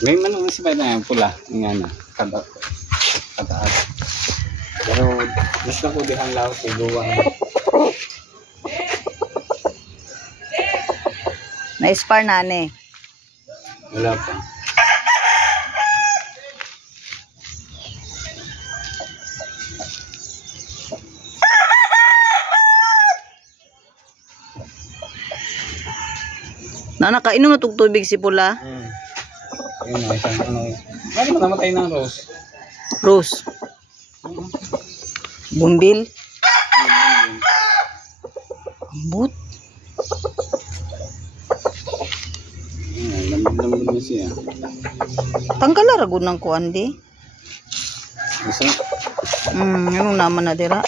May manong si ba na pula nga na kataas. Pero gusto ko dihang laos iguwa. Na-spar na ne. Wala pa. Nakainom na tubig si pula. Ayun na, isang ano. Bakit namatay ng rose? Rose. Bumbil. Ambot. Lamig-lamig na siya. Tanggal na ragod ng kuan di. Isa? Anong naman na dira?